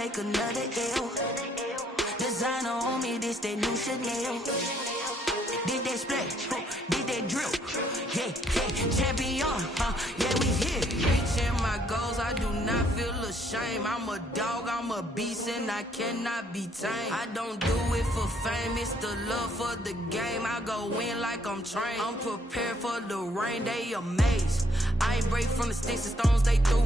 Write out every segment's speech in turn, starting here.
take another L. Designer on me, this that new Chanel. Did that splash, did that drip. Yeah, champion, yeah, we here. Reaching my goals, I do not feel ashamed. I'm a dog, I'm a beast, and I cannot be tamed. I don't do it for fame, it's the love for the game. I go in like I'm trained. I'm prepared for the rain, they amazed. I ain't break from the sticks and stones they threw.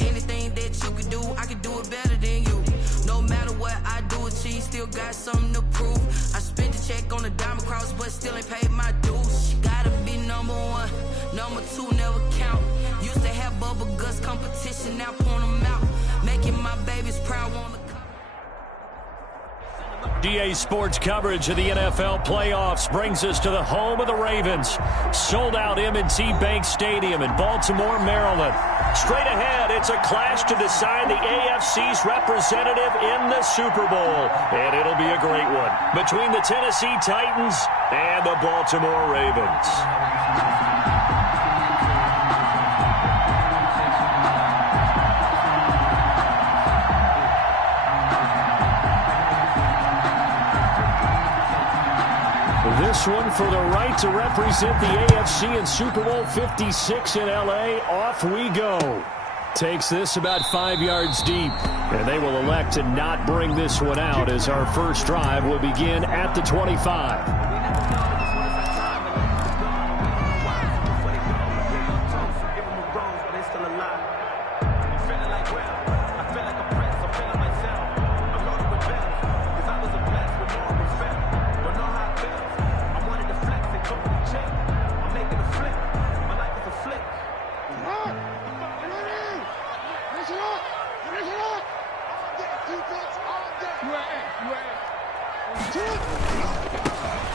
Anything that you can do, I can do it better than you. No matter what I do, achieve, still got something to prove. I spent the check on the diamond cross, but still ain't paid my dues. Gotta be number one, number two never count. Used to have bubble guts competition, now point them out. Making my babies proud, wanna DA Sports coverage of the NFL playoffs brings us to the home of the Ravens. Sold out M&T Bank Stadium in Baltimore, Maryland. Straight ahead, it's a clash to decide the AFC's representative in the Super Bowl. And it'll be a great one between the Tennessee Titans and the Baltimore Ravens. This one for the right to represent the AFC in Super Bowl 56 in L.A. Off we go. Takes this about 5 yards deep. And they will elect to not bring this one out as our first drive will begin at the 25.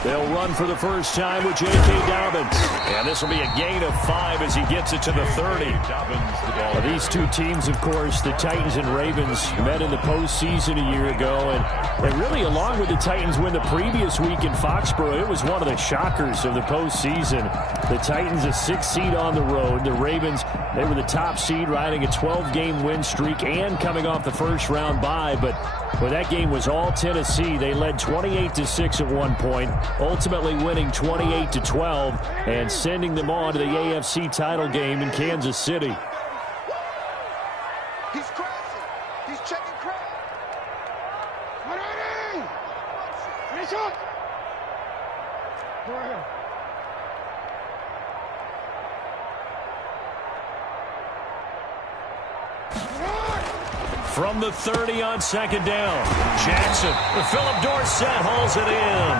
They'll run for the first time with J.K. Dobbins. And this will be a gain of 5 as he gets it to the 30. These two teams, of course, the Titans and Ravens, met in the postseason a year ago. And really, along with the Titans win the previous week in Foxborough, it was one of the shockers of the postseason. The Titans, a 6th seed on the road. The Ravens, they were the top seed, riding a 12-game win streak and coming off the first-round bye. But well, that game was all Tennessee. They led 28-6 at one point, ultimately winning 28-12 and sending them on to the AFC title game in Kansas City. He's crashing. He's checking crash. Finish up. Go ahead. From the 30 on second down, Jackson. Philip Dorsett hauls it in.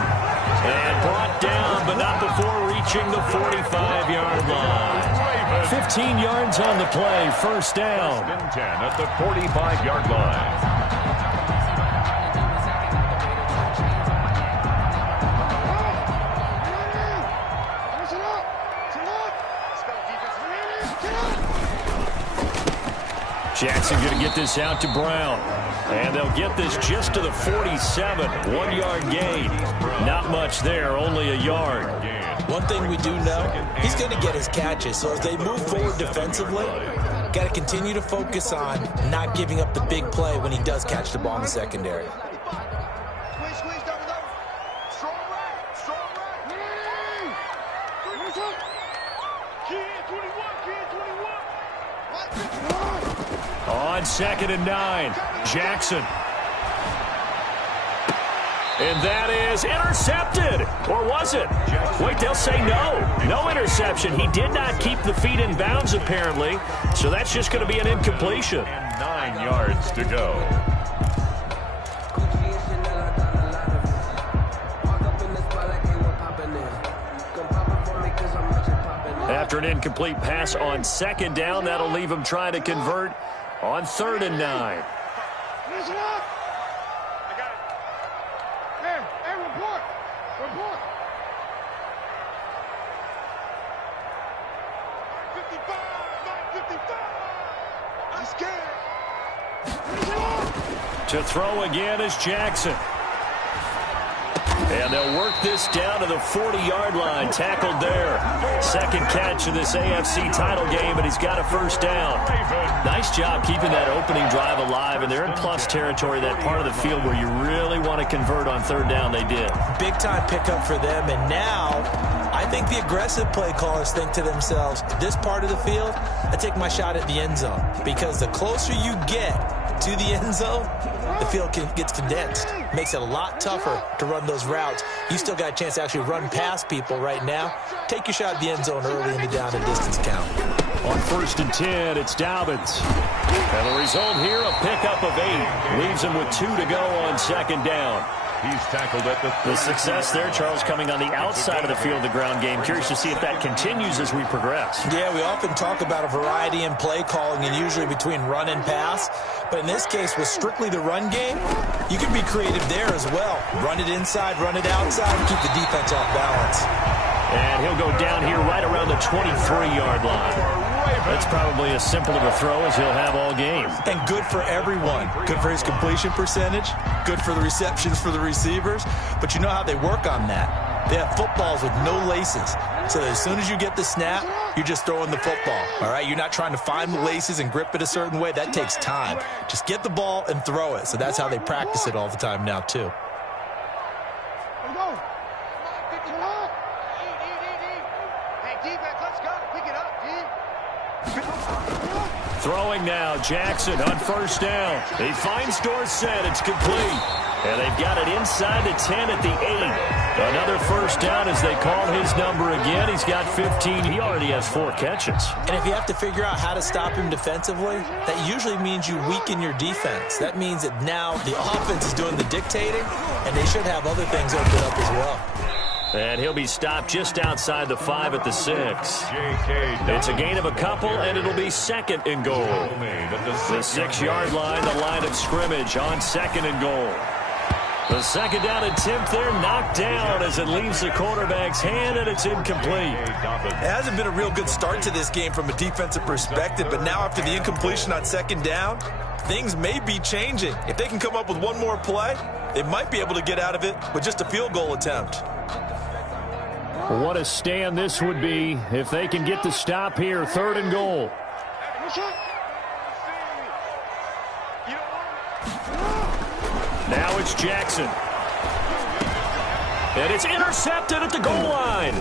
And brought down, but not before reaching the 45-yard line. 15 yards on the play, first down. 10 at the 45-yard line. Jackson going to get this out to Brown. And they'll get this just to the 47. 1 yard gain. Not much there, only a yard. One thing we do know, he's going to get his catches. So as they move forward defensively, got to continue to focus on not giving up the big play when he does catch the ball in the secondary. Squeeze, double. Strong right. Kid 21. On second and 9, Jackson. And that is intercepted. Or was it? Wait, they'll say no. No interception. He did not keep the feet in bounds, apparently. So that's just going to be an incompletion. And 9 yards to go. After an incomplete pass on second down, that'll leave him trying to convert on 3rd and 9. Listen up. I got it. Hey, report. 55. I'm scared. To throw again is Jackson. And they'll work this down to the 40-yard line. Tackled there. Second catch of this AFC title game, and he's got a first down. Nice job keeping that opening drive alive, and they're in plus territory, that part of the field where you really want to convert on third down. They did. Big-time pickup for them, and now I think the aggressive play callers think to themselves, this part of the field, I take my shot at the end zone, because the closer you get to the end zone, the field gets condensed. Makes it a lot tougher to run those routes. You still got a chance to actually run past people right now. Take your shot at the end zone early in the down and distance count. On 1st and 10, it's Dobbins. And the result here, a pickup of 8. Leaves him with 2 to go on second down. He's tackled at the success there, Charles, coming on the outside of the field, the ground game. Curious to see if that continues as we progress. Yeah, we often talk about a variety in play calling and usually between run and pass. But in this case, with strictly the run game, you can be creative there as well. Run it inside, run it outside, and keep the defense off balance. And he'll go down here right around the 23-yard line. That's probably as simple of a throw as he'll have all game. And good for everyone. Good for his completion percentage. Good for the receptions for the receivers. But you know how they work on that. They have footballs with no laces. So as soon as you get the snap, you're just throwing the football. All right? You're not trying to find the laces and grip it a certain way. That takes time. Just get the ball and throw it. So that's how they practice it all the time now, too. Throwing now, Jackson on first down. He finds Dorsett. It's complete. And they've got it inside the 10 at the 8. Another first down as they call his number again. He's got 15. He already has 4 catches. And if you have to figure out how to stop him defensively, that usually means you weaken your defense. That means that now the offense is doing the dictating, and they should have other things open up as well. And he'll be stopped just outside the 5 at the 6. It's a gain of a couple, and it'll be 2nd and goal. The 6-yard line, the line of scrimmage on 2nd and goal. The second down attempt there knocked down as it leaves the quarterback's hand, and it's incomplete. It hasn't been a real good start to this game from a defensive perspective, but now after the incompletion on second down, things may be changing. If they can come up with one more play, they might be able to get out of it with just a field goal attempt. What a stand this would be if they can get the stop here. 3rd and goal. Now it's Jackson. And it's intercepted at the goal line.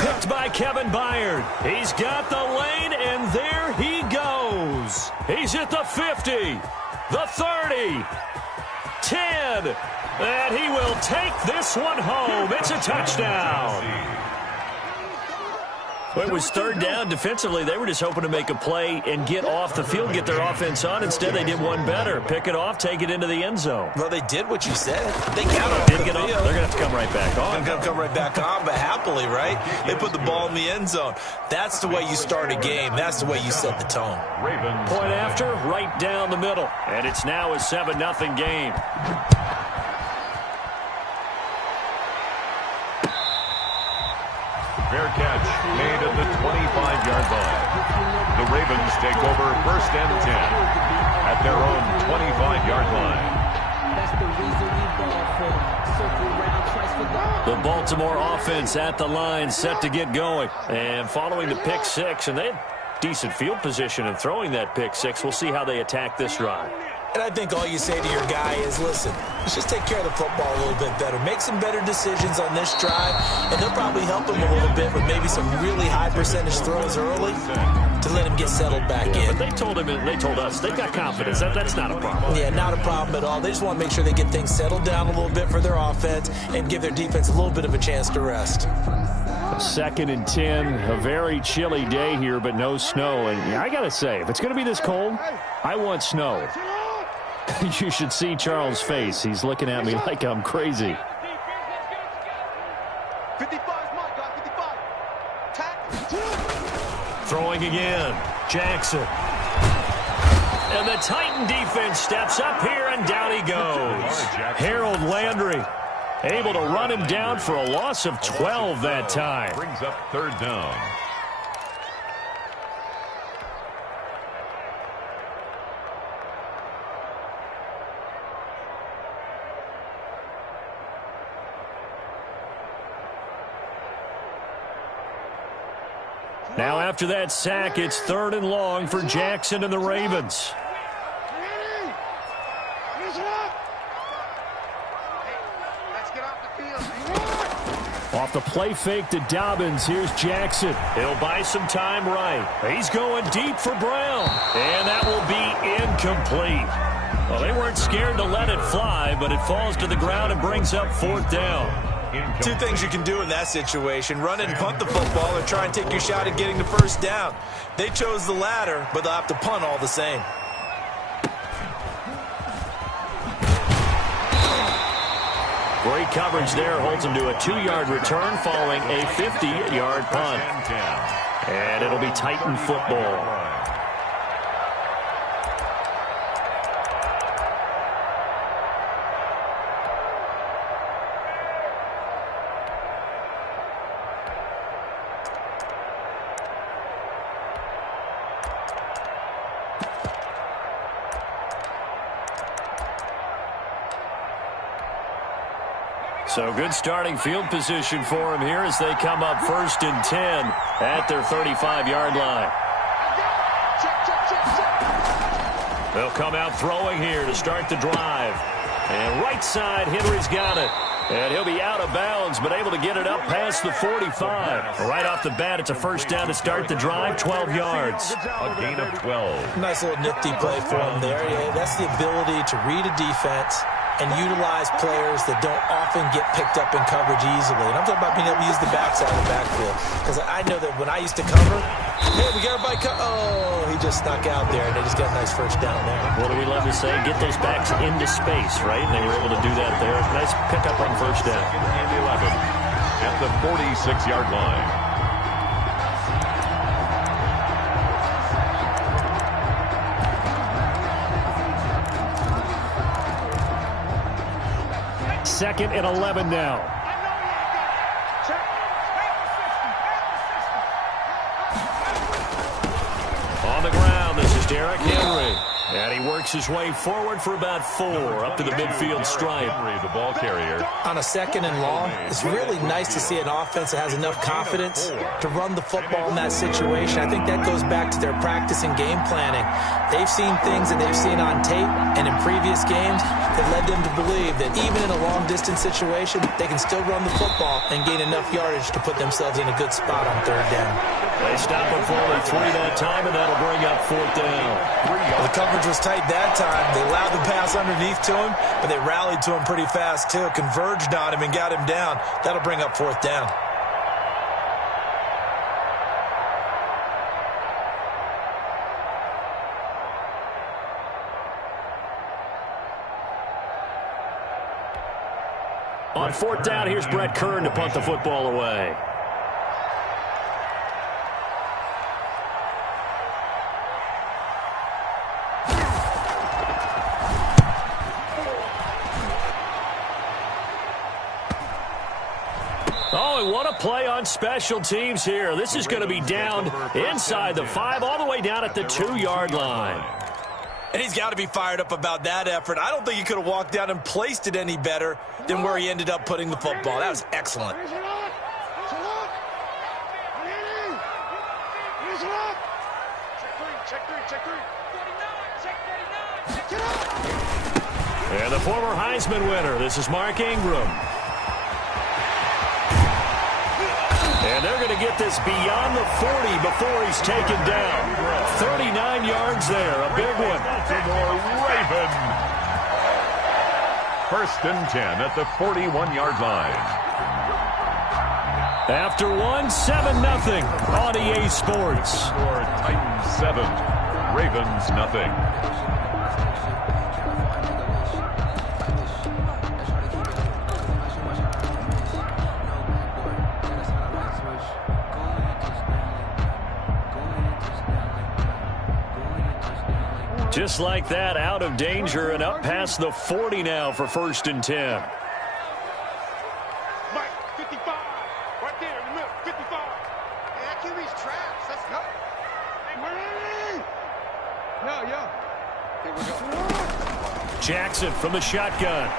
Picked by Kevin Byard. He's got the lane, and there he goes. He's at the 50, the 30, 10. And he will take this one home. It's a touchdown. Well, it was 3rd down. Defensively, they were just hoping to make a play and get off the field, get their offense on. Instead, they did one better. Pick it off, take it into the end zone. Well, they did what you said. They got off the field. They're going to have to come right back on. They're going to come right back on, but happily, right? They put the ball in the end zone. That's the way you start a game. That's the way you set the tone. Point after, right down the middle. And it's now a 7-0 game. Fair catch made at the 25-yard line. The Ravens take over 1st and 10 at their own 25-yard line. The Baltimore offense at the line, set to get going. And following the pick 6, and they had decent field position in throwing that pick 6. We'll see how they attack this drive. And I think all you say to your guy is, listen, let's just take care of the football a little bit better. Make some better decisions on this drive, and they'll probably help him a little bit with maybe some really high percentage throws early to let him get settled back in. But they told him, and they told us, they've got confidence. That's not a problem. Yeah, not a problem at all. They just want to make sure they get things settled down a little bit for their offense and give their defense a little bit of a chance to rest. 2nd and 10, a very chilly day here, but no snow. And I got to say, if it's going to be this cold, I want snow. You should see Charles' face. He's looking at me like I'm crazy. 55 my guy, 55. Throwing again. Jackson. And the Titan defense steps up here, and down he goes. Harold Landry able to run him down for a loss of 12 that time. Brings up 3rd down. Now after that sack, it's 3rd and long for Jackson and the Ravens. Off the play fake to Dobbins, here's Jackson. He'll buy some time right. He's going deep for Brown. And that will be incomplete. Well, they weren't scared to let it fly, but it falls to the ground and brings up 4th down. 2 things you can do in that situation: run and punt the football, or try and take your shot at getting the 1st down. They chose the latter, but they'll have to punt all the same. Great coverage there, holds him to a 2-yard return following a 50-yard punt. And it'll be Titan football. So good starting field position for him here as they come up 1st and 10 at their 35-yard line. They'll come out throwing here to start the drive. And right side, Henry's got it. And he'll be out of bounds, but able to get it up past the 45. Right off the bat, it's a 1st down to start the drive, 12 yards. A gain of 12. Nice little nifty play for him there. Yeah, that's the ability to read a defense and utilize players that don't often get picked up in coverage easily. And I'm talking about being able to use the backside of the backfield. Because I know that when I used to cover, hey, we got everybody oh, he just snuck out there, and they just got a nice 1st down there. What do we love to say? Get those backs into space, right? And they were able to do that there. Nice pickup on 1st down. And 11 at the 46-yard line. Second and 11 now. On the ground, this is Derrick Henry. And he works his way forward for about 4 up to the midfield stripe. Henry, the ball carrier. On a 2nd and long, it's really nice to see an offense that has enough confidence to run the football in that situation. I think that goes back to their practice and game planning. They've seen things that they've seen on tape and in previous games that led them to believe that even in a long-distance situation, they can still run the football and gain enough yardage to put themselves in a good spot on 3rd down. They stop him for only 3 that time, and that'll bring up 4th down. The coverage was tight that time. They allowed the pass underneath to him, but they rallied to him pretty fast, too. Converged on him and got him down. That'll bring up 4th down. On 4th down, here's Brett Kern to punt the football away. Oh, and what a play on special teams here. This is going to be down inside the 5, all the way down at the 2-yard line. And he's got to be fired up about that effort. I don't think he could have walked down and placed it any better than where he ended up putting the football. That was excellent. And the former Heisman winner, this is Mark Ingram. And they're going to get this beyond the 40 before he's taken down. 39 yards there, a big one. Raven. 1st and 10 at the 41-yard line. After 7-0 on EA Sports. Score Titans 7, Ravens nothing. Just like that, out of danger and up past the 40 now for 1st and 10. Mike, 55. Right there in the middle, 55. Hey, that QB's traps. That's not. Hey, where are you? Yeah. Here we go. Jackson from the shotgun.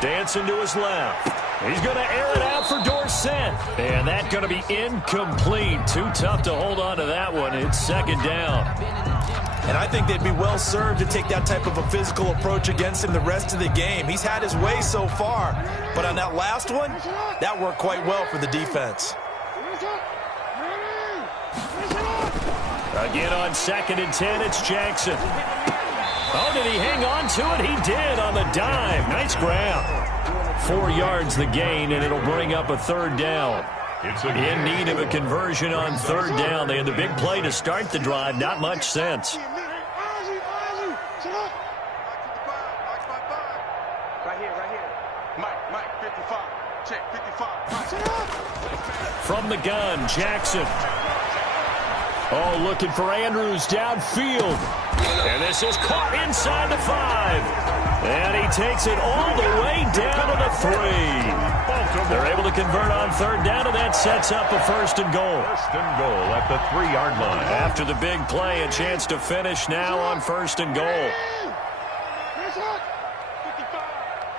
Dancing to his left. He's going to air it out for Dorsett. And that's going to be incomplete. Too tough to hold on to that one. It's second down. And I think they'd be well served to take that type of a physical approach against him the rest of the game. He's had his way so far. But on that last one, that worked quite well for the defense. Again on 2nd and 10, it's Jackson. Oh, did he hang on to it? He did on the dive. Nice grab. 4 yards the gain, and it'll bring up a third down. In need of a conversion on third down. They had the big play to start the drive. Not much sense. Right here. Mike, 55. Check, 55. From the gun, Jackson. Oh, looking for Andrews downfield. And this is caught inside the 5. And he takes it all the way down to the 3. They're able to convert on third down, and that sets up a first and goal. First and goal at the 3-yard line. After the big play, a chance to finish now on first and goal. 55.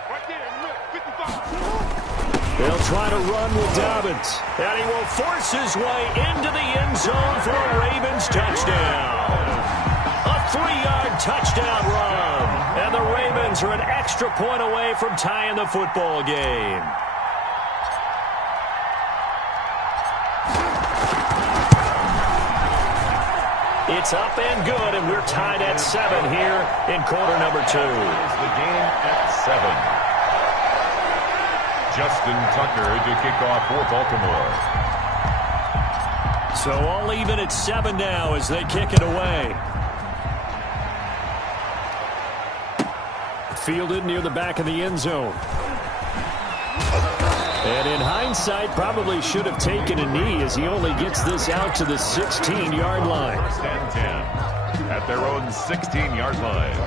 Right there in the middle. 55. They'll try to run with Dobbins. And he will force his way into the end zone for a Ravens touchdown. A 3-yard touchdown run. And the Ravens are an extra point away from tying the football game. It's up and good, and we're tied at 7 here in quarter number 2. The game at 7. Justin Tucker to kick off for Baltimore. So all even at 7 now as they kick it away. Fielded near the back of the end zone. And in hindsight, probably should have taken a knee as he only gets this out to the 16-yard line. First and 10 at their own 16-yard line.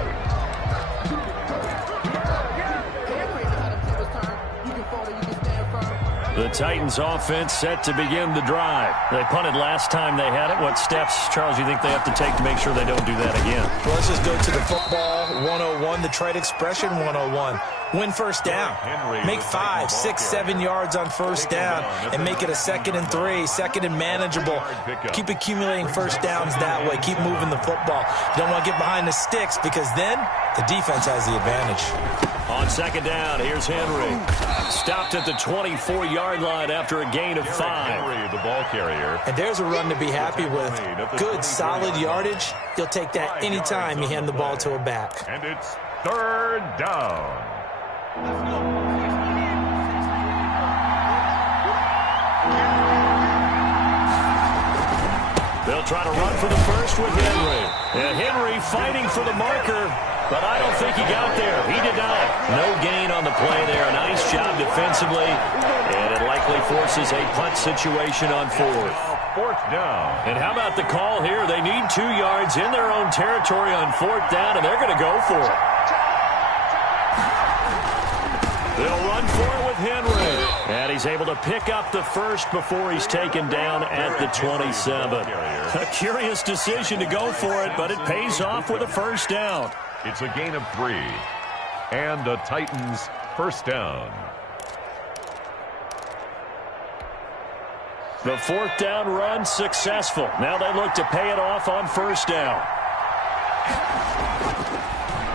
The Titans offense set to begin the drive. They punted last time they had it. What steps, Charles, you think they have to take to make sure they don't do that again? Well, let's just go to the football 101, the trade expression 101. Win first down. Make 5, 6, 7 yards on first down and make it a 2nd and 3, 2nd and manageable. Keep accumulating first downs that way. Keep moving the football. You don't want to get behind the sticks because then the defense has the advantage. On 2nd down, here's Henry. Stopped at the 24-yard line after a gain of 5. Henry, the ball carrier. And there's a run to be happy with. Good, solid yardage. You'll take that anytime you hand the ball to a back. And it's third down. They'll try to run for the first with Henry. And Henry fighting for the marker, but I don't think he got there. He did not. No gain on the play there. Nice job defensively, and it likely forces a punt situation on 4th. Fourth down. And how about the call here? They need 2 yards in their own territory on 4th down, and they're going to go for it. They'll run for it with Henry. And he's able to pick up the first before he's taken down at the 27. A curious decision to go for it, but it pays off with a first down. It's a gain of 3. And the Titans first down. The 4th down run successful. Now they look to pay it off on first down.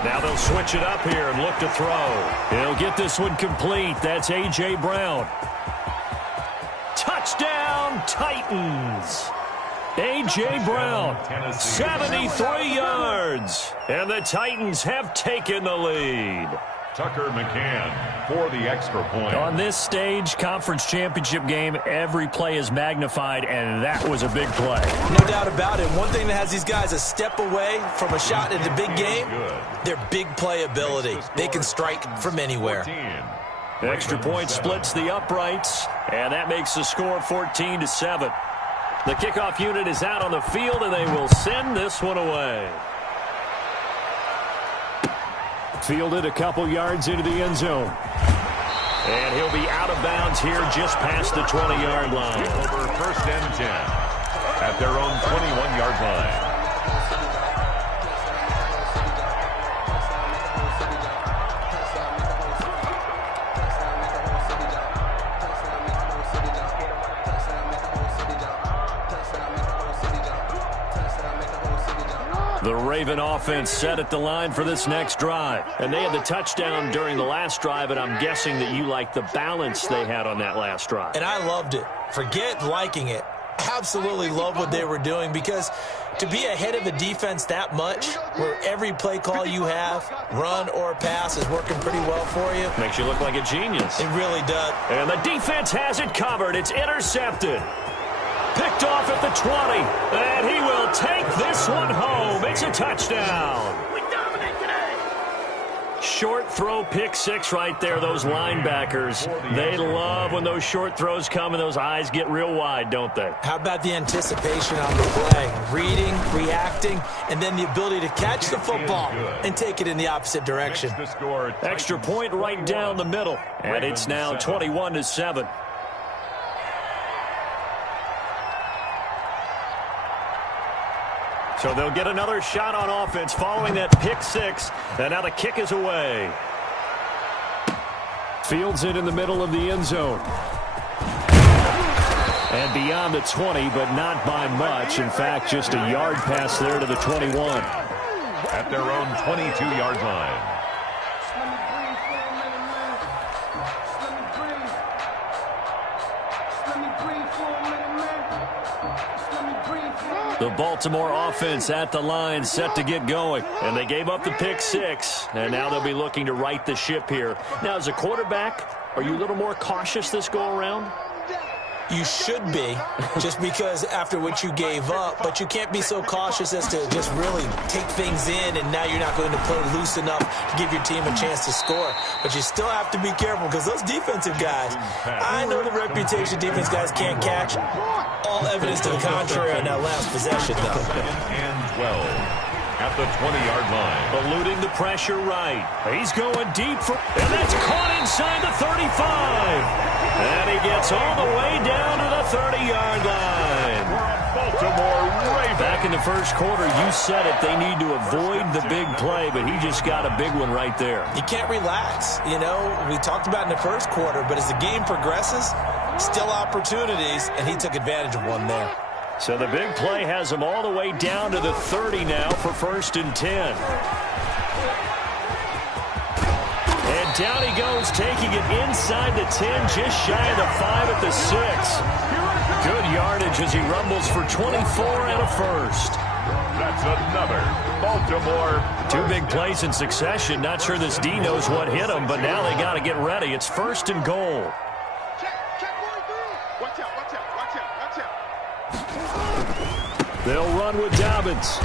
Now they'll switch it up here and look to throw. He'll get this one complete. That's A.J. Brown. Touchdown, Titans. A.J. Brown, 73 yards. And the Titans have taken the lead. Tucker McCann for the extra point. On this stage, conference championship game, every play is magnified, and that was a big play. No doubt about it. One thing that has these guys a step away from a shot in the big game, their big play ability. They can strike from anywhere. The extra point splits the uprights, and that makes the score 14-7. The kickoff unit is out on the field, and they will send this one away. Fielded a couple yards into the end zone. And he'll be out of bounds here just past the 20-yard line. Over first and 10 at their own 21-yard line. The Raven offense set at the line for this next drive. And they had the touchdown during the last drive, and I'm guessing that you like the balance they had on that last drive. And I loved it. Forget liking it. Absolutely love what they were doing, because to be ahead of a defense that much, where every play call you have, run or pass, is working pretty well for you. Makes you look like a genius. It really does. And the defense has it covered. It's intercepted. Picked off at the 20. And he will take this one home. It's a touchdown. We dominate today. Short throw pick six right there. Those linebackers, they love when those short throws come and those eyes get real wide, don't they? How about the anticipation on the play? Reading, reacting, and then the ability to catch the football and take it in the opposite direction. Extra point right down the middle. And it's now 21-7. So they'll get another shot on offense following that pick six. And now the kick is away. Fields it in the middle of the end zone. And beyond the 20, but not by much. In fact, just a yard pass there to the 21. At their own 22-yard line. The Baltimore offense at the line, set to get going. And they gave up the pick six. And now they'll be looking to right the ship here. Now, as a quarterback, are you a little more cautious this go-around? You should be, just because after what you gave up, but you can't be so cautious as to just really take things in, and now you're not going to play loose enough to give your team a chance to score. But you still have to be careful, because those defensive guys, I know the reputation defense guys can't catch. All evidence to the contrary on that last possession, though. And 12. At the 20-yard line. Eluding the pressure right. He's going deep for, and that's caught inside the 35. And he gets all the way down to the 30-yard line. Baltimore Ravens. Back in the first quarter, you said it, they need to avoid the big play, but he just got a big one right there. You can't relax. You know, we talked about in the first quarter, but as the game progresses, still opportunities, and he took advantage of one there. So the big play has him all the way down to the 30 now for 1st and 10. And down he goes, taking it inside the 10, just shy of the 5 at the 6. Good yardage as he rumbles for 24 and a first. That's another Baltimore. 2 big plays in succession. Not sure this D knows what hit him, but now they got to get ready. It's 1st and goal. They'll run with Dobbins.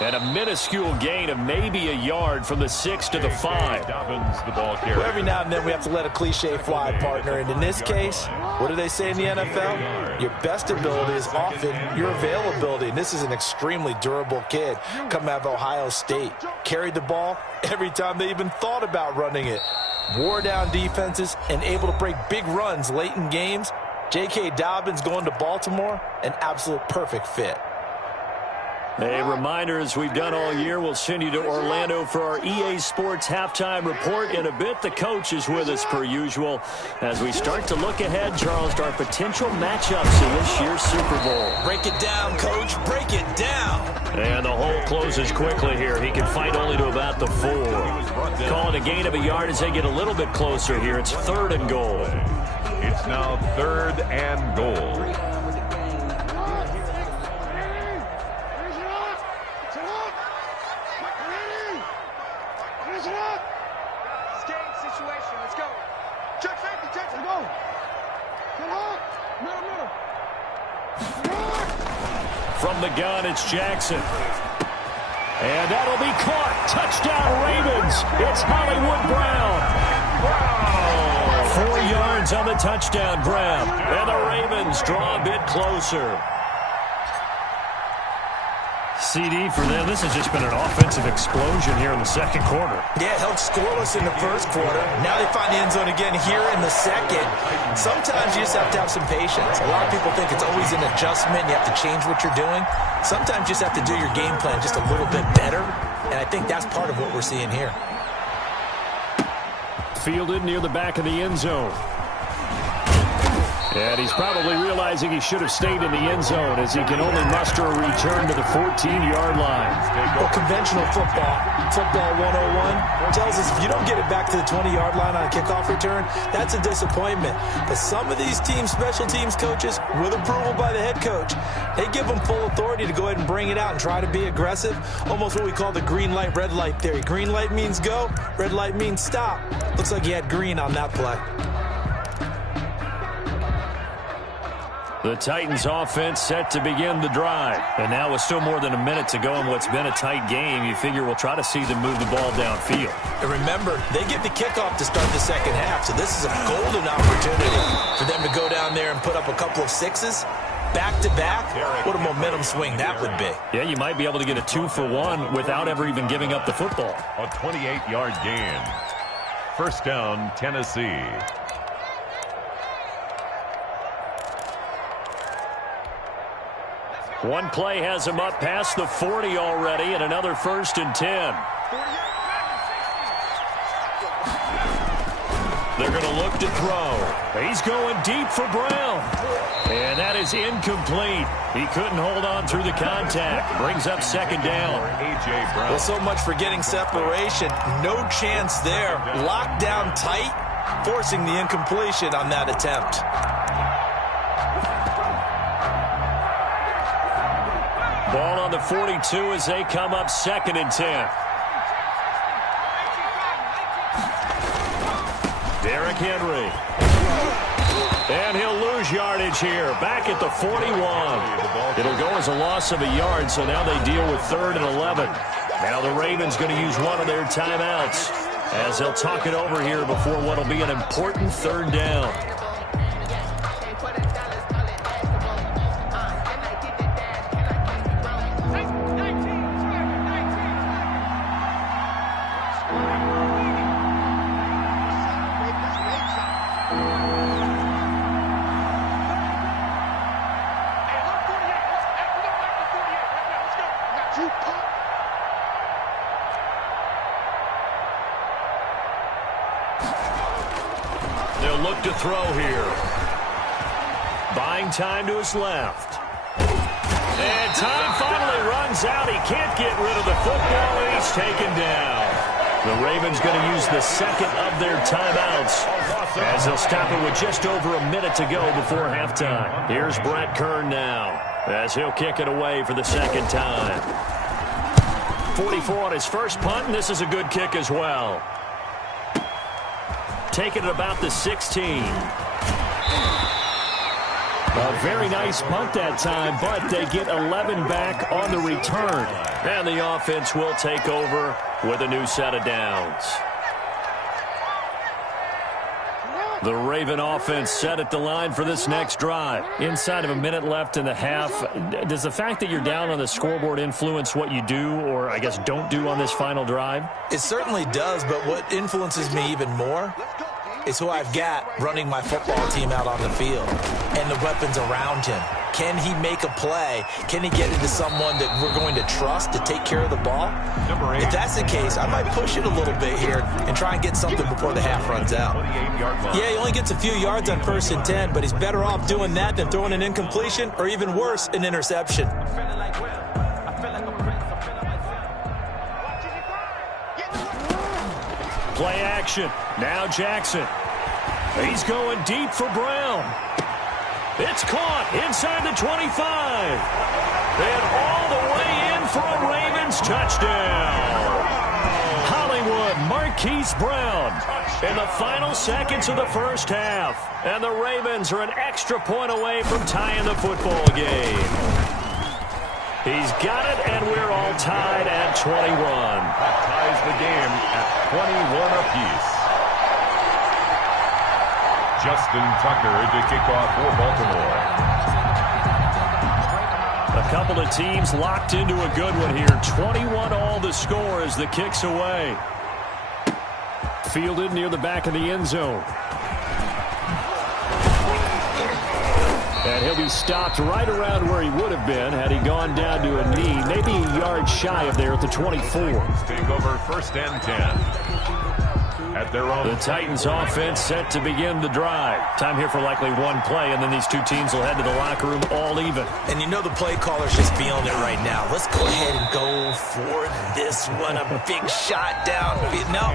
And a minuscule gain of maybe a yard from the 6 to the 5. Dobbins, the ball carrier. Well, every now and then we have to let a cliche fly, partner. And in this case, what do they say in the NFL? Your best ability is often your availability. And this is an extremely durable kid coming out of Ohio State. Carried the ball every time they even thought about running it. Wore down defenses and able to break big runs late in games. J.K. Dobbins going to Baltimore, an absolute perfect fit. A reminder, as we've done all year, we'll send you to Orlando for our EA Sports halftime report in a bit. The coach is with us per usual as we start to look ahead, Charles, to our potential matchups in this year's Super Bowl. Break it down, Coach. Break it down. And the hole closes quickly here. He can fight only to about the 4. Calling a gain of a yard as they get a little bit closer here. It's 3rd and goal. It's now 3rd and goal. From the gun, it's Jackson. And that'll be caught. Touchdown, Ravens. It's Hollywood Brown. Wow. 4 yards on the touchdown grab. And the Ravens draw a bit closer. CD for them. This has just been an offensive explosion here in the second quarter. Yeah, held scoreless in the first quarter. Now they find the end zone again here in the second. Sometimes you just have to have some patience. A lot of people think it's always an adjustment. You have to change what you're doing. Sometimes you just have to do your game plan just a little bit better. And I think that's part of what we're seeing here. Fielded near the back of the end zone. And he's probably realizing he should have stayed in the end zone as he can only muster a return to the 14-yard line. Well, conventional football 101, tells us if you don't get it back to the 20-yard line on a kickoff return, that's a disappointment. But some of these teams, special teams coaches, with approval by the head coach, they give them full authority to go ahead and bring it out and try to be aggressive, almost what we call the green light, red light theory. Green light means go, red light means stop. Looks like he had green on that play. The Titans offense set to begin the drive. And now with still more than a minute to go in what's been a tight game, you figure we'll try to see them move the ball downfield. And remember, they get the kickoff to start the second half, so this is a golden opportunity for them to go down there and put up a couple of sixes. Back-to-back, what a momentum swing that would be. Yeah, you might be able to get a 2-for-1 without ever even giving up the football. A 28-yard gain. First down, Tennessee. One play has him up past the 40 already, and another 1st and 10. They're going to look to throw. He's going deep for Brown. And that is incomplete. He couldn't hold on through the contact. Brings up second down. A.J. Brown. Well, so much for getting separation. No chance there. Locked down tight, forcing the incompletion on that attempt. Ball on the 42 as they come up 2nd and 10. Derrick Henry. And he'll lose yardage here. Back at the 41. It'll go as a loss of a yard, so now they deal with 3rd and 11. Now the Ravens going to use one of their timeouts as they'll talk it over here before what will be an important 3rd down. They'll look to throw here. Buying time to his left. And time finally runs out. He can't get rid of the football, and he's taken down. The Ravens going to use the 2nd of their timeouts as they'll stop it with just over a minute to go before halftime. Here's Brett Kern now as he'll kick it away for the 2nd time. 44 on his first punt, and this is a good kick as well. Taking it about the 16. A very nice punt that time, but they get 11 back on the return. And the offense will take over with a new set of downs. The Raven offense set at the line for this next drive. Inside of a minute left in the half, does the fact that you're down on the scoreboard influence what you do, or I guess don't do on this final drive? It certainly does, but what influences me even more is who I've got running my football team out on the field and the weapons around him. Can he make a play? Can he get into someone that we're going to trust to take care of the ball? If that's the case, I might push it a little bit here and try and get something before the half runs out. Yeah, he only gets a few yards on 1st and 10, but he's better off doing that than throwing an incompletion or even worse, an interception. Play action. Now Jackson. He's going deep for Brown. It's caught inside the 25. And all the way in for a Ravens touchdown. Hollywood Marquise Brown in the final seconds of the first half. And the Ravens are an extra point away from tying the football game. He's got it, and we're all tied at 21. That ties the game at 21 apiece. Justin Tucker to kick off for Baltimore. A couple of teams locked into a good one here. 21 all the score as the kick's away. Fielded near the back of the end zone. And he'll be stopped right around where he would have been had he gone down to a knee, maybe a yard shy of there at the 24. Take over 1st and 10. at their own. The Titans offense set to begin the drive. Time here for likely one play, and then these two teams will head to the locker room all even. And you know the play caller's just feeling it right now. Let's go ahead and go for this one. A big shot down. No.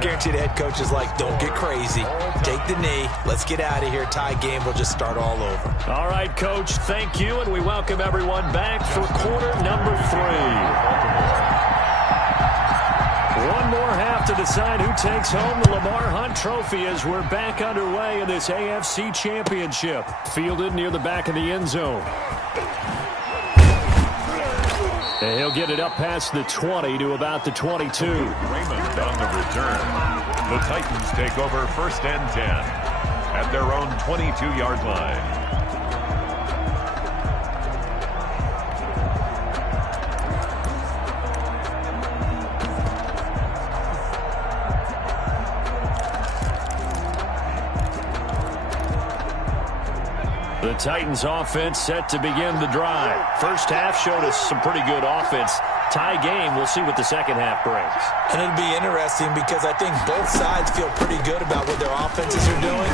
Guarantee the head coach is like, don't get crazy. Take the knee. Let's get out of here. Tie game. We'll just start all over. All right, Coach, thank you, and we welcome everyone back for quarter number 3. One more half to decide who takes home the Lamar Hunt Trophy as we're back underway in this AFC Championship. Fielded near the back of the end zone. And he'll get it up past the 20 to about the 22. Raymond on the return. The Titans take over 1st and 10 at their own 22-yard line. The Titans offense set to begin the drive. First half showed us some pretty good offense. Tie game, we'll see what the second half brings. And it'll be interesting because I think both sides feel pretty good about what their offenses are doing.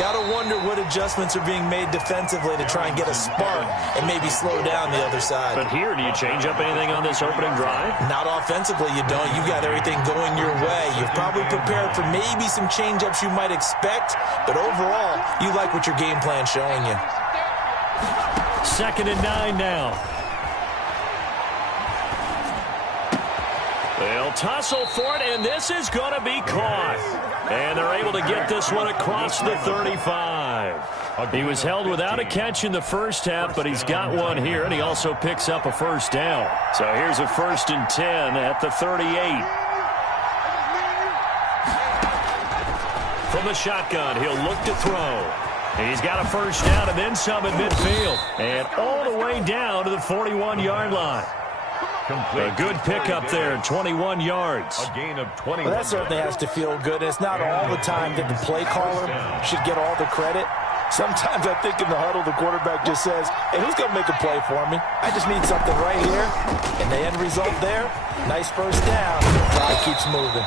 Got to wonder what adjustments are being made defensively to try and get a spark and maybe slow down the other side. But here, do you change up anything on this opening drive? Not offensively, you don't. You got everything going your way. You've probably prepared for maybe some change-ups you might expect, but overall, you like what your game plan's showing you. 2nd and 9 now. They'll tussle for it, and this is going to be caught. And they're able to get this one across the 35. He was held without a catch in the first half, but he's got one here, and he also picks up a first down. So here's a 1st and 10 at the 38. From the shotgun, he'll look to throw. He's got a first down and then some at midfield. And all the way down to the 41-yard line. A good pickup there, 21 yards. A gain of 21. Well, that certainly has to feel good. It's not all the time that the play caller should get all the credit. Sometimes I think in the huddle, the quarterback just says, hey, who's going to make a play for me? I just need something right here. And the end result there, nice first down. It keeps moving.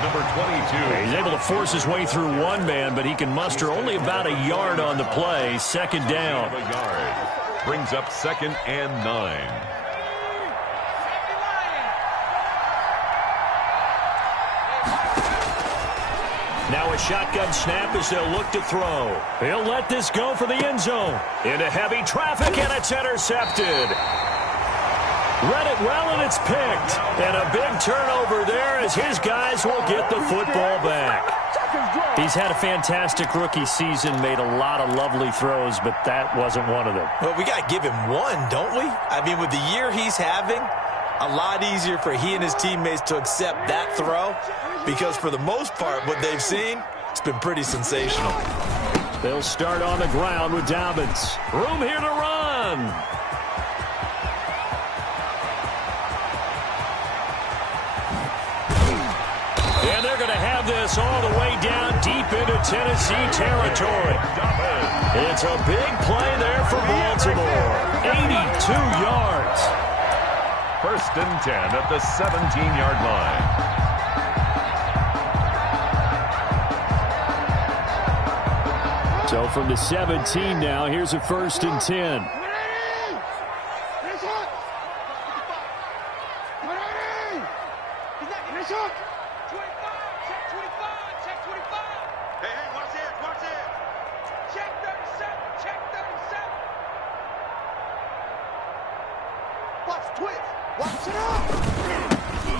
Number 22. He's able to force his way through one man, but he can muster only about a yard on the play. 2nd down. A yard. Brings up 2nd and 9. Now a shotgun snap as they'll look to throw. He'll let this go for the end zone. Into heavy traffic, and it's intercepted. Read it well, and it's picked. And a big turnover there as his guys will get the football back. He's had a fantastic rookie season, made a lot of lovely throws, but that wasn't one of them. Well, we got to give him one, don't we? I mean, with the year he's having, a lot easier for he and his teammates to accept that throw because for the most part, what they've seen, it's been pretty sensational. They'll start on the ground with Dobbins. Room here to run. And they're going to have this all the way down deep into Tennessee territory. It's a big play there for Baltimore. 82 yards. 1st and 10 at the 17-yard line. So from the 17 now, here's a 1st and 10.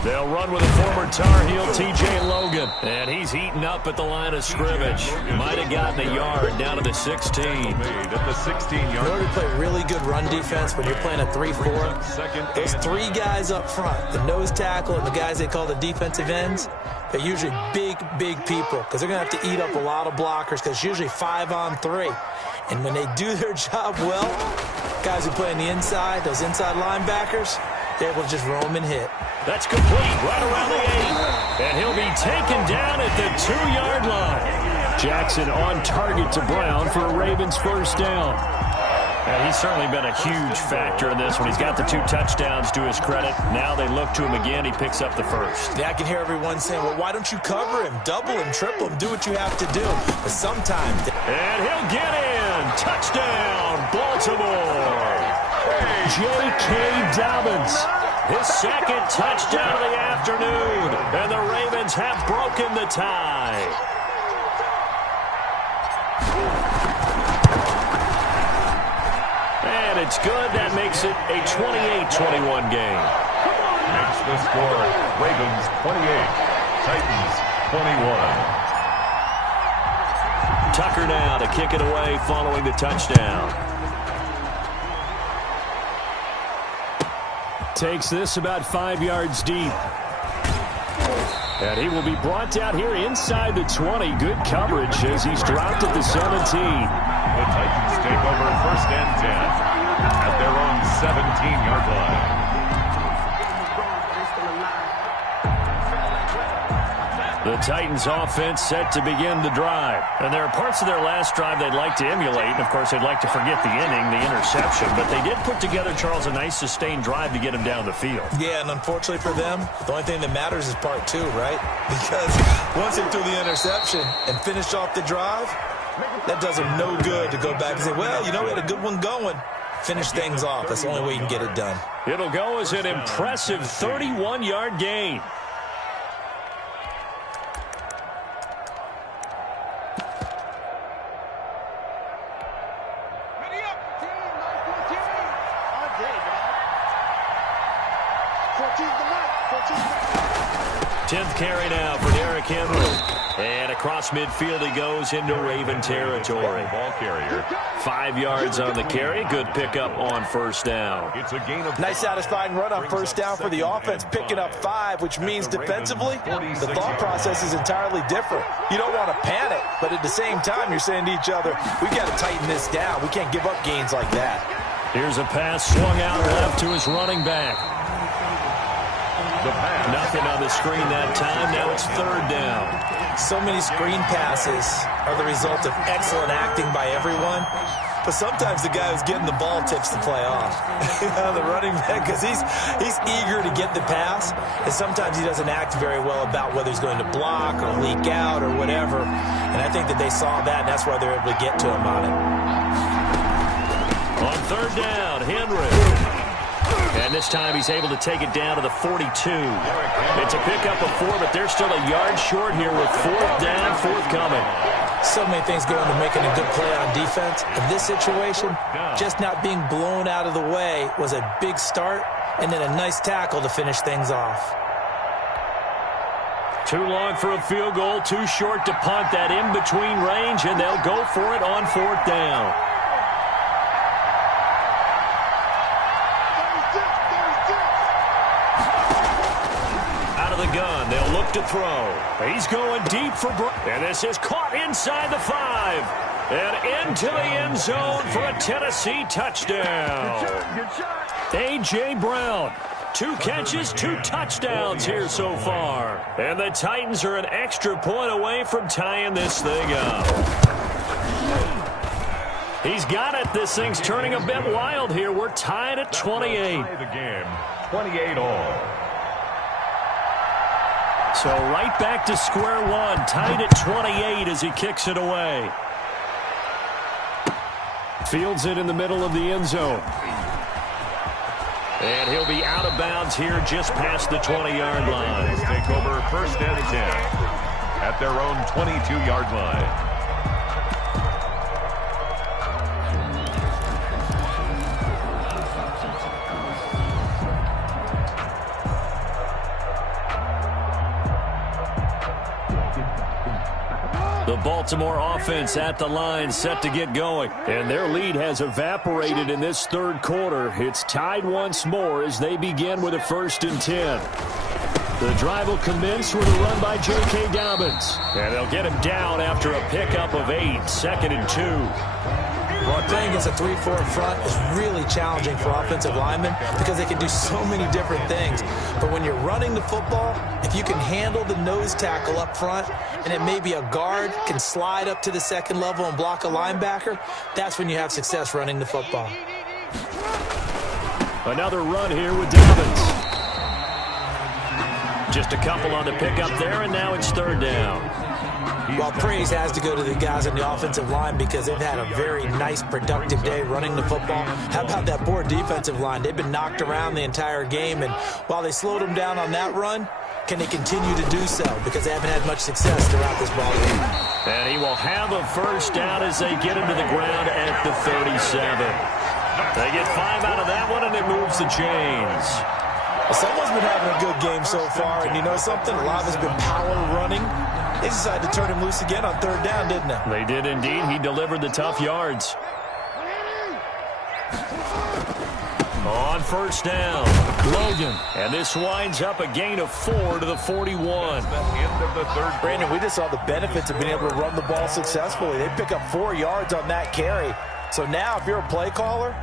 They'll run with a former Tar Heel, T.J. Logan. And he's heating up at the line of scrimmage. Might have gotten a yard down to the 16. At the 16-yard. In order to play really good run defense when you're playing a 3-4, those 3 guys up front, the nose tackle and the guys they call the defensive ends, they're usually big people because they're going to have to eat up a lot of blockers because it's usually 5-on-3. And when they do their job well, guys who play on the inside, those inside linebackers, they're able to just roam and hit. That's complete right around the 8. And he'll be taken down at the 2-yard line. Jackson on target to Brown for a Ravens first down. And he's certainly been a huge factor in this one. He's got the 2 touchdowns to his credit. Now they look to him again. He picks up the first. Yeah, I can hear everyone saying, well, why don't you cover him? Double him, triple him, do what you have to do. But sometimes... And he'll get in. Touchdown, Baltimore. J.K. Dobbins. His second touchdown of the afternoon. And the Ravens have broken the tie. And it's good. That makes it a 28-21 game. Makes the score Ravens 28, Titans 21. Tucker now to kick it away following the touchdown. Takes this about 5 yards deep. And he will be brought down here inside the 20. Good coverage as he's dropped at the 17. The Titans take over 1st and 10 at their own 17-yard line. The Titans offense set to begin the drive. And there are parts of their last drive they'd like to emulate. And, of course, they'd like to forget the inning, the interception. But they did put together, Charles, a nice sustained drive to get him down the field. Yeah, and unfortunately for them, the only thing that matters is part 2, right? Because once they threw the interception and finished off the drive, that does them no good to go back and say, well, you know, we had a good one going. Finish things off. That's the only way you can get it done. It'll go as an impressive 31-yard gain. Ready up, team, 14's the mark. 14's the mark. 10th carry now for Derrick Henry. And across midfield he goes into Raven territory. Ball carrier. 5 yards on the carry. Good pickup on first down. It's a gain of Nice satisfying run on first down for the offense, picking up 5, which means defensively, the thought process is entirely different. You don't want to panic, but at the same time, you're saying to each other, we got to tighten this down. We can't give up gains like that. Here's a pass swung out left to his running back. Nothing on the screen that time. Now it's 3rd down. So many screen passes are the result of excellent acting by everyone. But sometimes the guy who's getting the ball tips the play off. The running back, because he's eager to get the pass, and sometimes he doesn't act very well about whether he's going to block or leak out or whatever. And I think that they saw that, and that's why they're able to get to him on it. On 3rd down, Henry. And this time he's able to take it down to the 42. It's a pickup of 4, but they're still a yard short here with 4th down, forthcoming. So many things go into making a good play on defense. In this situation, just not being blown out of the way was a big start, and then a nice tackle to finish things off. Too long for a field goal, too short to punt. That in-between range, and they'll go for it on 4th down. The gun, they'll look to throw. He's going deep for and this is caught inside the 5 and into the end zone for a Tennessee touchdown. A.J. Brown, 2 catches, 2 touchdowns here so far, and the Titans are an extra point away from tying this thing up. He's got it. This thing's turning a bit wild here. We're tied at 28. The game 28 all. So right back to square one, tied at 28 as he kicks it away. Fields it in the middle of the end zone. And he'll be out of bounds here just past the 20-yard line. Take over 1st and 10 at their own 22-yard line. The Baltimore offense at the line, set to get going. And their lead has evaporated in this 3rd quarter. It's tied once more as they begin with a 1st and 10. The drive will commence with a run by J.K. Dobbins. And they'll get him down after a pickup of 8, 2nd and 2. Playing against a 3-4 front is really challenging for offensive linemen because they can do so many different things. But when you're running the football, if you can handle the nose tackle up front, and it may be a guard can slide up to the second level and block a linebacker, that's when you have success running the football. Another run here with Dobbins. Just a couple on the pickup there, and now it's third down. Well, praise has to go to the guys on the offensive line because they've had a very nice, productive day running the football. How about that poor defensive line? They've been knocked around the entire game, and while they slowed them down on that run, can they continue to do so? Because they haven't had much success throughout this ball game. And he will have a first down as they get him to the ground at the 37. They get 5 out of that one, and it moves the chains. Well, someone's been having a good game so far, and you know something? A lot of it's been power running. They decided to turn him loose again on third down, didn't they? They did indeed. He delivered the tough yards. On first down, Logan. And this winds up a gain of 4 to the 41. End of the third. Brandon, we just saw the benefits of being able to run the ball successfully. They pick up 4 yards on that carry. So now if you're a play caller,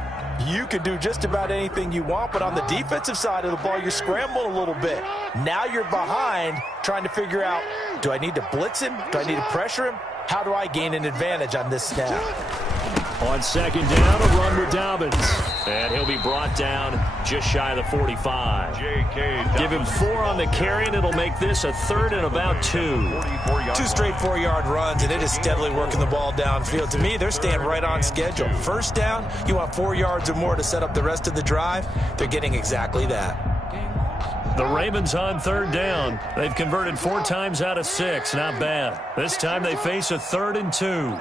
you can do just about anything you want, but on the defensive side of the ball, you're scrambling a little bit. Now you're behind trying to figure out, do I need to blitz him? Do I need to pressure him? How do I gain an advantage on this snap? On second down, a run with Dobbins. And he'll be brought down just shy of the 45. Give him 4 on the carry, and it'll make this a third and about 2. 2 straight 4-yard runs, and it is steadily working the ball downfield. To me, they're staying right on schedule. First down, you want 4 yards or more to set up the rest of the drive. They're getting exactly that. The Ravens on third down. They've converted 4 times out of 6. Not bad. This time they face a 3rd and 2.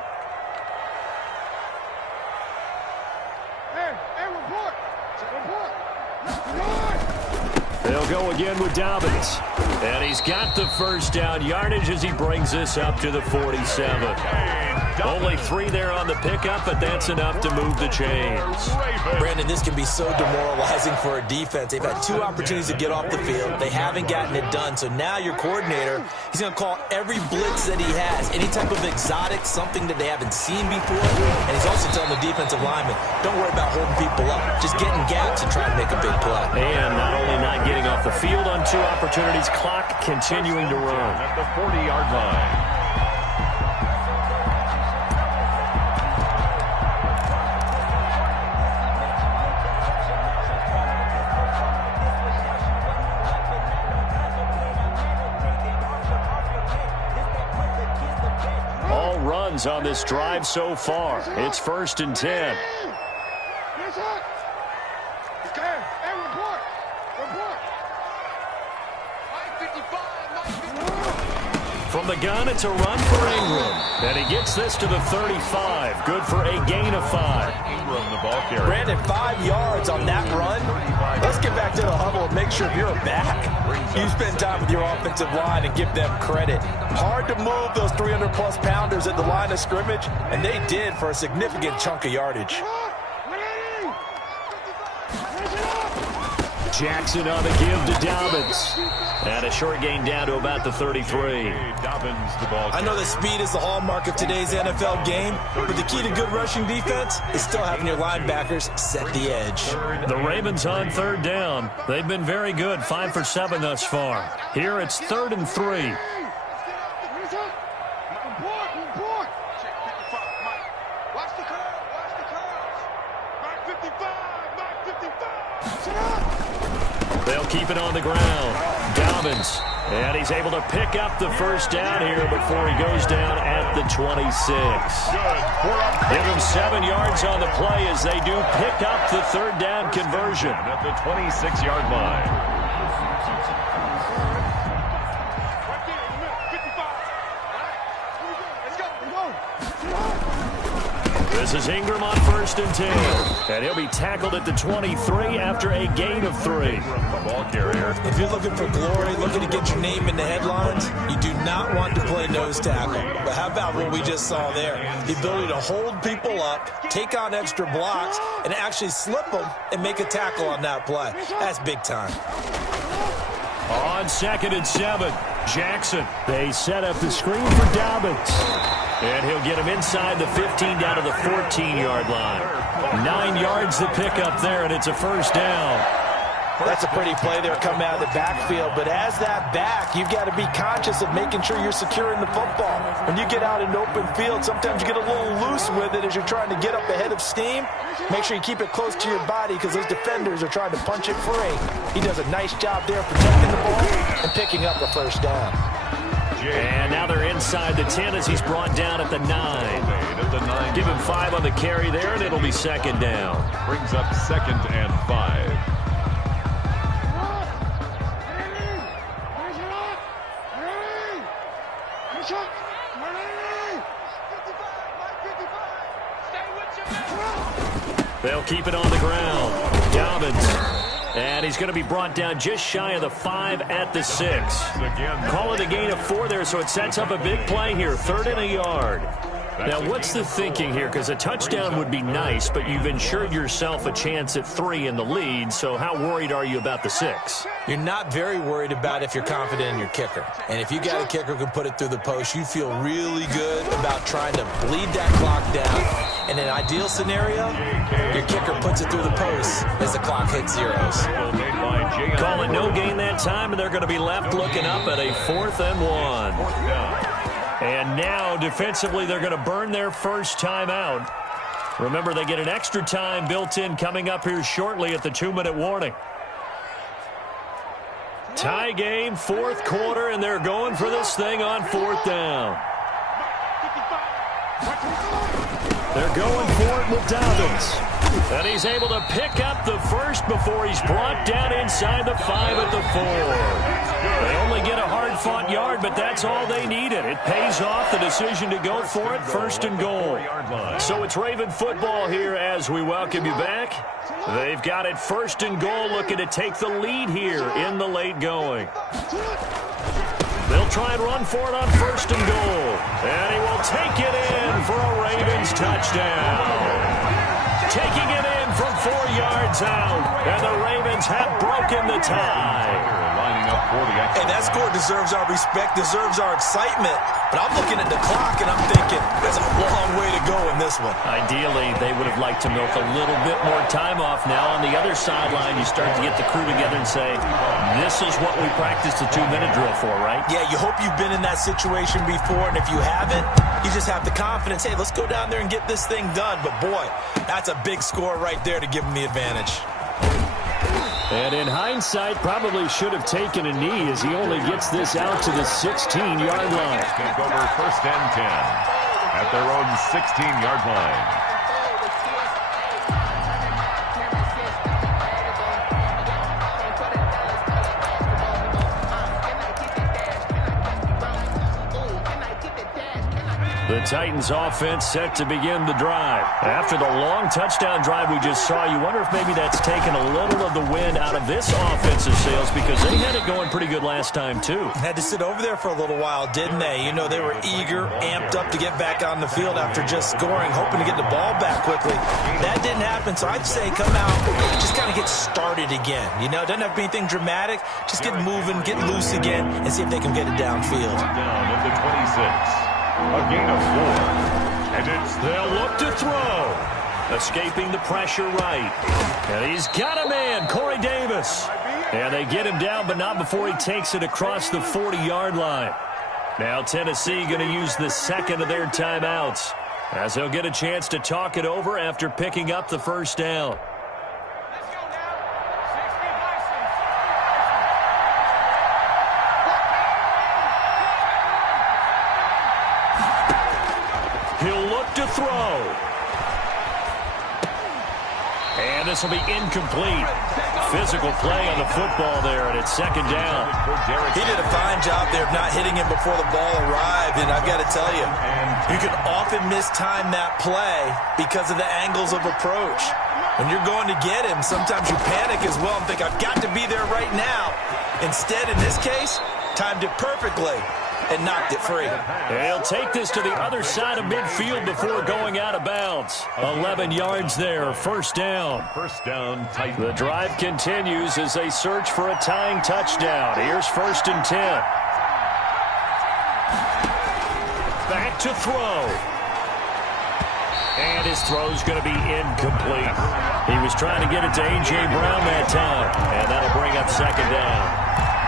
They'll go again with Dobbins. And he's got the first down yardage as he brings this up to the 47. Only 3 there on the pickup, but that's enough to move the chains. Brandon, this can be so demoralizing for a defense. They've had 2 opportunities to get off the field. They haven't gotten it done. So now your coordinator, he's going to call every blitz that he has, any type of exotic, something that they haven't seen before. And he's also telling the defensive lineman, don't worry about holding people up. Just get in gaps and try to make a big play. And not only not getting off the field on 2 opportunities, clock continuing to run. At the 40-yard line. All runs on this drive so far. It's 1st and 10. From the gun, it's a run for Ingram. And he gets this to the 35. Good for a gain of 5. Ingram, the ball carrier. Brandon, 5 yards on that run. Let's get back to the huddle and make sure you're back. You spend time with your offensive line and give them credit. Hard to move those 300-plus pounders at the line of scrimmage, and they did for a significant chunk of yardage. Jackson on the give to Dobbins. And a short gain down to about the 33. Dobbins, the ball I know that speed is the hallmark of today's NFL game, but the key to good rushing defense is still having your linebackers set the edge. The Ravens on third down. They've been very good, 5 for 7 thus far. Here it's 3rd and 3. They'll keep it on the ground. Dobbins. And he's able to pick up the first down here before he goes down at the 26. Give him 7 yards on the play as they do pick up the 3rd down conversion. at the 26-yard line. This is Ingram on 1st and 10. And he'll be tackled at the 23 after a gain of 3. The ball carrier. If you're looking for glory, looking to get your name in the headlines, you do not want to play nose tackle. But how about what we just saw there? The ability to hold people up, take on extra blocks, and actually slip them and make a tackle on that play. That's big time. On 2nd and 7. Jackson. They set up the screen for Dobbins. And he'll get him inside the 15 down to the 14-yard line. 9 yards to pick up there, and it's a first down. That's a pretty play there coming out of the backfield. But as that back, you've got to be conscious of making sure you're securing the football. When you get out in open field, sometimes you get a little loose with it as you're trying to get up ahead of steam. Make sure you keep it close to your body because those defenders are trying to punch it free. He does a nice job there protecting the ball and picking up the first down. And now they're inside the 10 as he's brought down at the 9. Give him 5 on the carry there, and it'll be second down. Brings up 2nd and 5. They'll keep it on the ground. Dobbins. And he's going to be brought down just shy of the 5 at the 6. Call it a gain of 4 there, so it sets up a big play here. 3rd and a yard. Now, what's the thinking here? Because a touchdown would be nice, but you've ensured yourself a chance at 3 in the lead, so how worried are you about the 6? You're not very worried about it if you're confident in your kicker. And if you got a kicker who can put it through the post, you feel really good about trying to bleed that clock down. In an ideal scenario, your kicker puts it through the post as the clock hits zeros. Call it no gain that time, and they're going to be left looking up at a 4th and 1. And now, defensively, they're going to burn their first time out. Remember, they get an extra time built in coming up here shortly at the 2-minute warning. Tie game, 4th quarter, and they're going for this thing on 4th down. They're going for it with Dobbins. And he's able to pick up the first before he's brought down inside the 5 at the 4. They only get a hard-fought yard, but that's all they needed. It pays off the decision to go for it, 1st and goal. So it's Raven football here as we welcome you back. They've got it 1st and goal, looking to take the lead here in the late going. They'll try and run for it on 1st and goal. And he will take it in for a Ravens touchdown. Taking it in from 4 yards out. And the Ravens have broken the tie. And that score deserves our respect, deserves our excitement. But I'm looking at the clock, and I'm thinking, there's a long way to go in this one. Ideally, they would have liked to milk a little bit more time off. Now, on the other sideline, you start to get the crew together and say, this is what we practiced the 2-minute drill for, right? Yeah, you hope you've been in that situation before, and if you haven't, you just have the confidence, hey, let's go down there and get this thing done. But, boy, that's a big score right there to give them the advantage. And in hindsight, probably should have taken a knee as he only gets this out to the 16-yard line. Take over 1st and 10 at their own 16-yard line. The Titans offense set to begin the drive. After the long touchdown drive we just saw, you wonder if maybe that's taken a little of the wind out of this offensive sails because they had it going pretty good last time too. Had to sit over there for a little while, didn't they? You know, they were eager, amped up to get back on the field after just scoring, hoping to get the ball back quickly. That didn't happen, so I'd say come out, just kind of get started again. You know, it doesn't have to be anything dramatic. Just get moving, get loose again, and see if they can get it downfield. Down at the 26. A gain of 4. And they'll look to throw. Escaping the pressure right. And he's got a man, Corey Davis. And they get him down, but not before he takes it across the 40-yard line. Now Tennessee going to use the 2nd of their timeouts as they'll get a chance to talk it over after picking up the first down. He'll look to throw. And this will be incomplete. Physical play on the football there, and it's 2nd down. He did a fine job there of not hitting him before the ball arrived, and I've got to tell you, you can often mistime that play because of the angles of approach. When you're going to get him, sometimes you panic as well and think, I've got to be there right now. Instead, in this case, timed it perfectly and knocked it free. He'll take this to the other side of midfield before going out of bounds. 11 yards there, 1st down. 1st down, Titans. The drive continues as they search for a tying touchdown. Here's 1st and 10. back to throw. And his throw's going to be incomplete. He was trying to get it to A.J. Brown that time, and that'll bring up second down.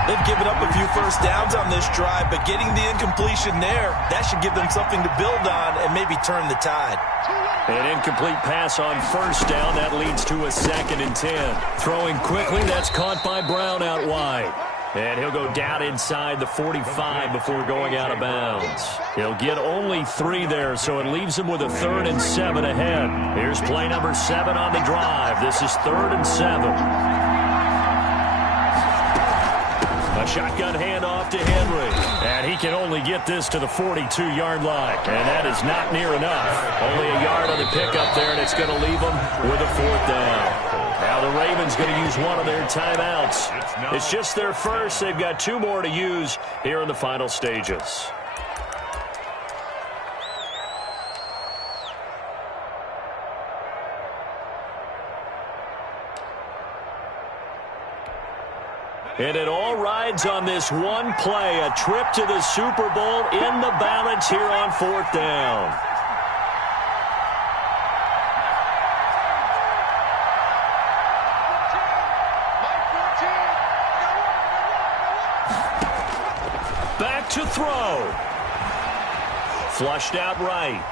They've given up a few first downs on this drive, but getting the incompletion there, that should give them something to build on and maybe turn the tide. An incomplete pass on first down. That leads to a 2nd and 10. Throwing quickly, that's caught by Brown out wide. And he'll go down inside the 45 before going out of bounds. He'll get only 3 there, so it leaves him with a 3rd and 7 ahead. Here's play number 7 on the drive. This is 3rd and 7. A shotgun handoff to Henry. And he can only get this to the 42-yard line. And that is not near enough. Only a yard on the pickup there, and it's going to leave him with a 4th down. Now the Ravens going to use one of their timeouts. It's just their first. They've got 2 more to use here in the final stages. And it all rides on this one play, a trip to the Super Bowl in the balance here on 4th down. Back to throw. Flushed out right.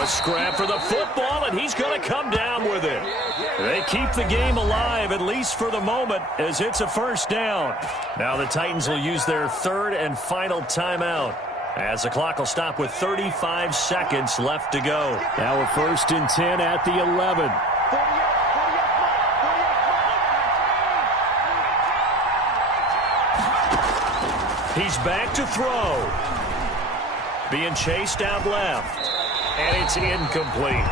A scrap for the football, and he's going to come down with it. They keep the game alive, at least for the moment, as it's a 1st down. Now the Titans will use their 3rd and final timeout, as the clock will stop with 35 seconds left to go. Now a 1st and 10 at the 11. He's back to throw. Being chased out left. And it's incomplete.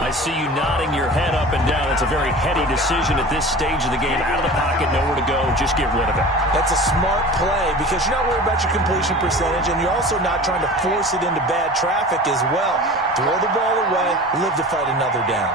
I see you nodding your head up and down. It's a very heady decision at this stage of the game. Out of the pocket, nowhere to go. Just get rid of it. That's a smart play because you're not worried about your completion percentage, and you're also not trying to force it into bad traffic as well. Throw the ball away, live to fight another down.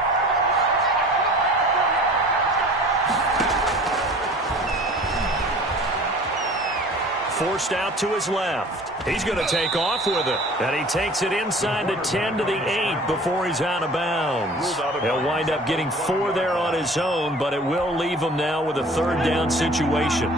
Forced out to his left. He's going to take off with it. And he takes it inside the 10 to the 8 before he's out of bounds. He'll wind up getting 4 there on his own, but it will leave him now with a 3rd down situation.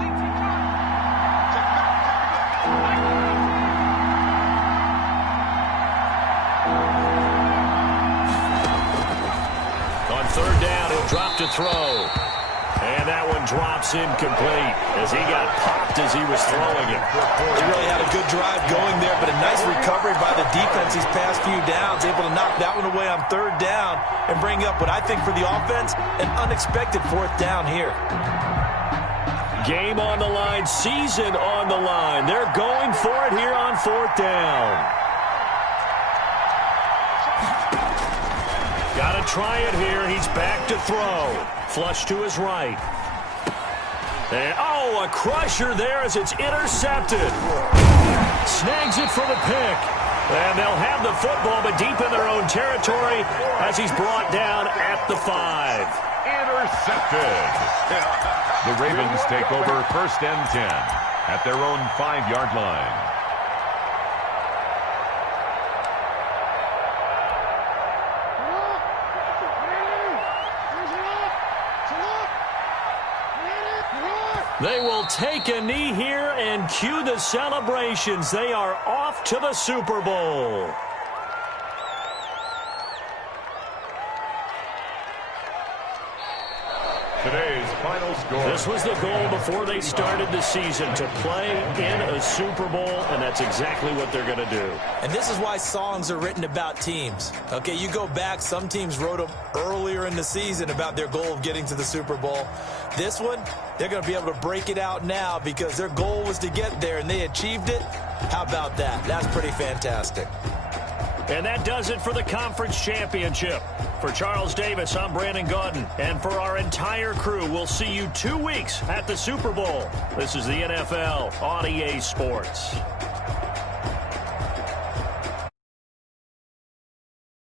On 3rd down, he'll drop to throw. And that one drops incomplete as he got popped as he was throwing it. He really had a good drive going there, but a nice recovery by the defense these past few downs, able to knock that one away on 3rd down and bring up what I think for the offense, an unexpected 4th down here. Game on the line, season on the line. They're going for it here on 4th down. Got to try it here. He's back to throw. Flush to his right. And, oh, a crusher there as it's intercepted. Snags it for the pick. And they'll have the football, but deep in their own territory as he's brought down at the 5. Intercepted. The Ravens take over 1st and 10 at their own 5-yard line. They will take a knee here and cue the celebrations. They are off to the Super Bowl. Today's final score. This was the goal before they started the season, to play in a Super Bowl, and that's exactly what they're going to do. And this is why songs are written about teams. Okay, you go back, some teams wrote them earlier in the season about their goal of getting to the Super Bowl. This one, they're going to be able to break it out now because their goal was to get there, and they achieved it. How about that? That's pretty fantastic. And that does it for the conference championship. For Charles Davis, I'm Brandon Gaudin. And for our entire crew, we'll see you 2 weeks at the Super Bowl. This is the NFL on EA Sports.